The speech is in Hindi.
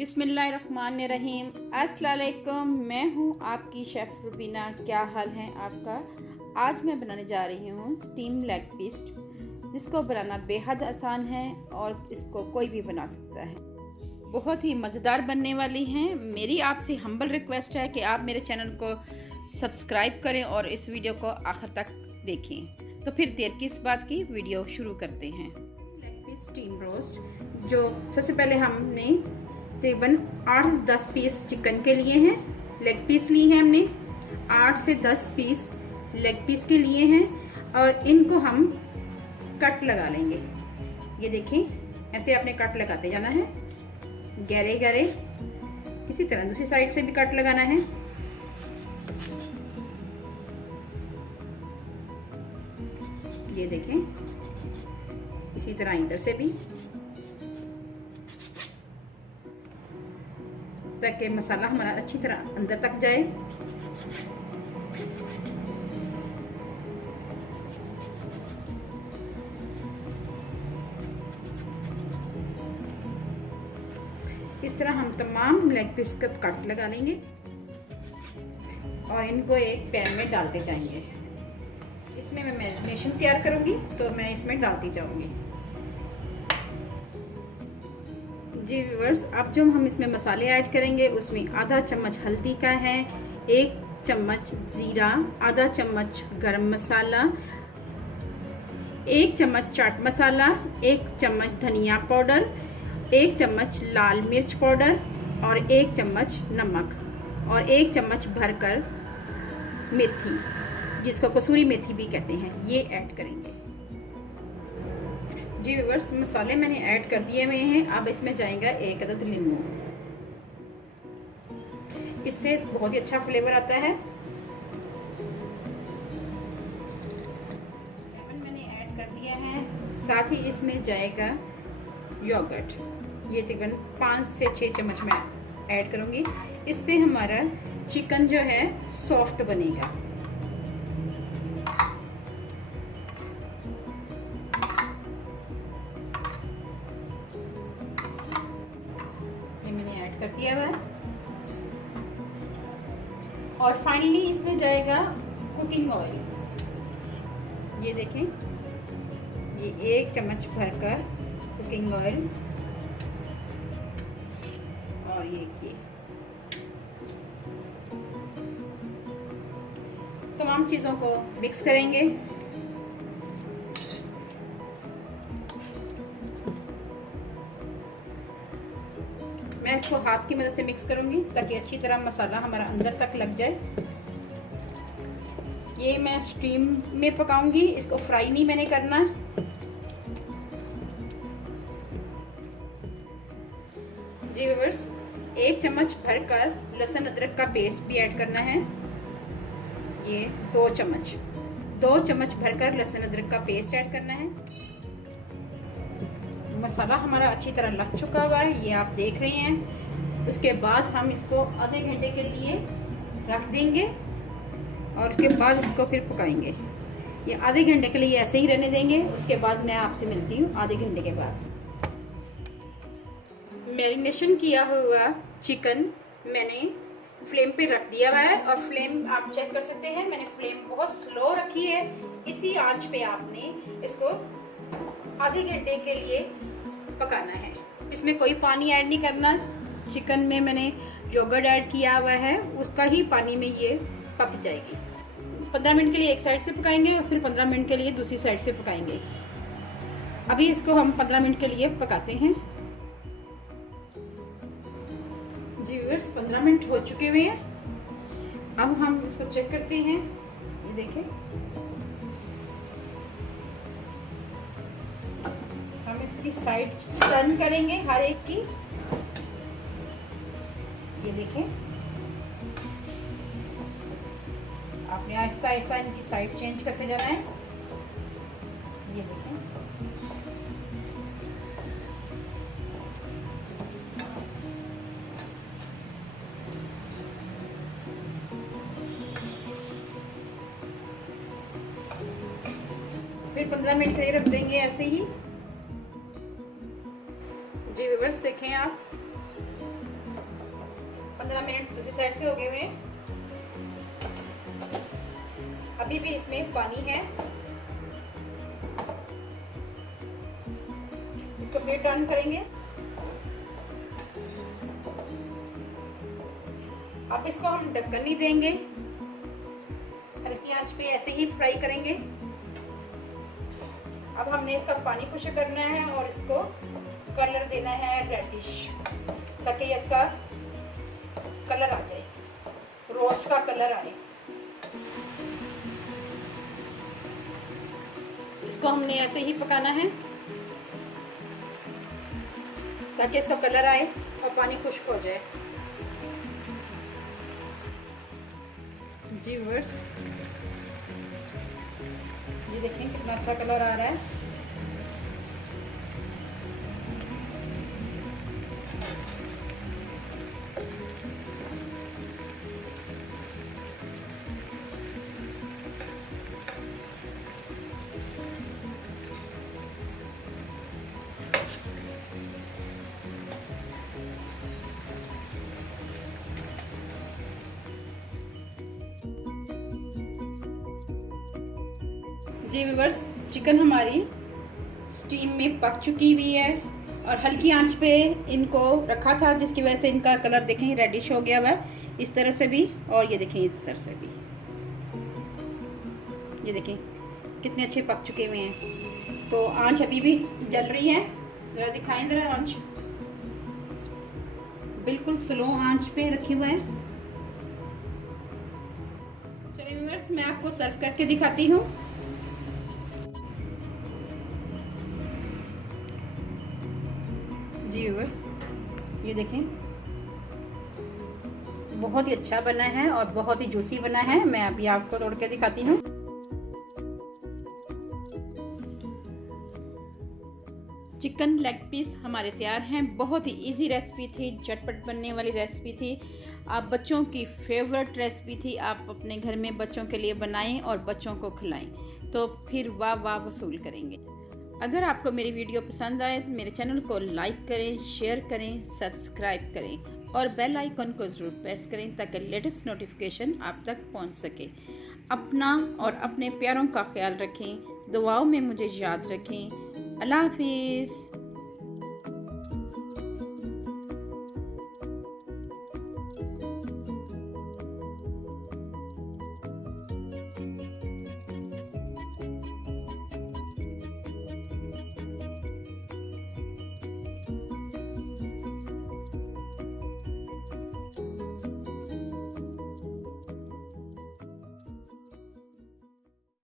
बिस्मिल्लाहिर्रहमानिर्रहीम। अस्सलाम वालेकुम। मैं हूँ आपकी शेफ़ रुबीना। क्या हाल है आपका? आज मैं बनाने जा रही हूँ स्टीम लेग पीस, जिसको बनाना बेहद आसान है और इसको कोई भी बना सकता है। बहुत ही मज़ेदार बनने वाली हैं। मेरी आपसे हम्बल रिक्वेस्ट है कि आप मेरे चैनल को सब्सक्राइब करें और इस वीडियो को आखिर तक देखें। तो फिर देर किस बात की, वीडियो शुरू करते हैं। लेग पीस स्टीम रोस्ट, जो सबसे पहले हमने तकरीबन 8 से 10 पीस चिकन के लिए हैं। लेग पीस लिए हैं हमने 8 से 10 पीस लेग पीस के लिए हैं और इनको हम कट लगा लेंगे। ये देखें, ऐसे आपने कट लगाते जाना है, गहरे गहरे। इसी तरह दूसरी साइड से भी कट लगाना है। ये देखें, इसी तरह इधर से भी, ताकि मसाला हमारा अच्छी तरह अंदर तक जाए। इस तरह हम तमाम लेग पीस का कट लगा लेंगे और इनको एक पैन में डालते जाएंगे। इसमें मैं मैरिनेशन तैयार करूंगी, तो मैं इसमें डालती जाऊंगी। जी व्यूअर्स, अब जो हम इसमें मसाले ऐड करेंगे उसमें आधा चम्मच हल्दी का है, 1 चम्मच ज़ीरा, आधा चम्मच गरम मसाला, 1 चम्मच चाट मसाला, 1 चम्मच धनिया पाउडर, 1 चम्मच लाल मिर्च पाउडर और 1 चम्मच नमक और 1 चम्मच भरकर मेथी, जिसको कसूरी मेथी भी कहते हैं, ये ऐड करेंगे। जी व्यूअर्स, मसाले मैंने ऐड कर दिए हुए हैं। अब इसमें जाएगा 1 अदद नींबू। इससे बहुत ही अच्छा फ्लेवर आता है। लेमन मैंने ऐड कर दिया है। साथ ही इसमें जाएगा योगर्ट। ये तकरीबन 5 से 6 चम्मच मैं ऐड करूंगी। इससे हमारा चिकन जो है सॉफ्ट बनेगा। कर दिया हुआ है। और फाइनली इसमें जाएगा कुकिंग ऑयल। ये देखें, ये 1 चम्मच भरकर कुकिंग ऑयल और ये तमाम चीज़ों को मिक्स करेंगे। मैं इसको हाथ की मदद से मिक्स करूंगी ताकि अच्छी तरह मसाला हमारा अंदर तक लग जाए। ये मैं स्टीम में पकाऊंगी, इसको फ्राई नहीं मैंने करना। जी व्यूअर्स, 1 चम्मच भरकर लहसुन अदरक का पेस्ट भी ऐड करना है। ये 2 चम्मच भरकर लहसुन अदरक का पेस्ट ऐड करना है। मसाला हमारा अच्छी तरह लग चुका हुआ है, ये आप देख रहे हैं। उसके बाद हम इसको आधे घंटे के लिए रख देंगे और उसके बाद इसको फिर पकाएंगे। ये आधे घंटे के लिए ऐसे ही रहने देंगे। उसके बाद मैं आपसे मिलती हूँ आधे घंटे के बाद। मैरिनेशन किया हुआ चिकन मैंने फ्लेम पे रख दिया हुआ है और फ्लेम आप चेक कर सकते हैं, मैंने फ्लेम बहुत स्लो रखी है। इसी आंच पे आपने इसको आधे घंटे के लिए पकाना है। इसमें कोई पानी ऐड नहीं करना। चिकन में मैंने योगर्ट ऐड किया हुआ है, उसका ही पानी में ये पक जाएगी। 15 मिनट के लिए एक साइड से पकाएंगे और फिर 15 मिनट के लिए दूसरी साइड से पकाएंगे। अभी इसको हम 15 मिनट के लिए पकाते हैं। जी व्यूअर्स, 15 मिनट हो चुके हुए हैं। अब हम इसको चेक करते हैं। ये देखें, हम इसकी साइड टर्न करेंगे हर एक की। ये देखें, आपने आहिस्ता आहिस्ता इनकी साइड चेंज करते जाना है। ये देखें, फिर 15 मिनट के लिए रख देंगे ऐसे ही। जी व्यूअर्स, देखें आप, 15 मिनट दूसरी साइड से हो गए हुए हैं। अभी भी इसमें पानी है। इसको फिर टर्न करेंगे। अब इसको हम ढक्कन नहीं देंगे, हल्की आंच पे ऐसे ही फ्राई करेंगे। अब हमने इसका पानी खुश करना है और इसको कलर देना है रेडिश, ताकि इसका कलर आ जाए, रोस्ट का कलर आए। इसको हमने ऐसे ही पकाना है ताकि इसका कलर आए और पानी खुश्क हो जाए। जी व्यूअर्स, ये देखें कितना अच्छा कलर आ रहा है। जी व्यूअर्स, चिकन हमारी स्टीम में पक चुकी हुई है और हल्की आंच पे इनको रखा था, जिसकी वजह से इनका कलर देखें रेडिश हो गया हुआ है इस तरह से भी, और ये देखें इस तरह से भी। ये देखें कितने अच्छे पक चुके हुए हैं। तो आंच अभी भी जल रही है, ज़रा दिखाएं ज़रा आंच, बिल्कुल स्लो आंच पे रखे हुए हैं। चलिए व्यूअर्स, मैं आपको सर्व करके दिखाती हूँ। जी व्यूअर्स, ये देखें बहुत ही अच्छा बना है और बहुत ही जूसी बना है। मैं अभी आपको तोड़ के दिखाती हूँ। चिकन लेग पीस हमारे तैयार हैं। बहुत ही इजी रेसिपी थी, झटपट बनने वाली रेसिपी थी। आप बच्चों की फेवरेट रेसिपी थी। आप अपने घर में बच्चों के लिए बनाएं और बच्चों को खिलाएं तो फिर वाह वाह वसूल करेंगे। अगर आपको मेरी वीडियो पसंद आए तो मेरे चैनल को लाइक करें, शेयर करें, सब्सक्राइब करें और बेल आइकन को ज़रूर प्रेस करें ताकि लेटेस्ट नोटिफिकेशन आप तक पहुंच सके। अपना और अपने प्यारों का ख्याल रखें, दुआओं में मुझे याद रखें। अल्लाह हाफिज़।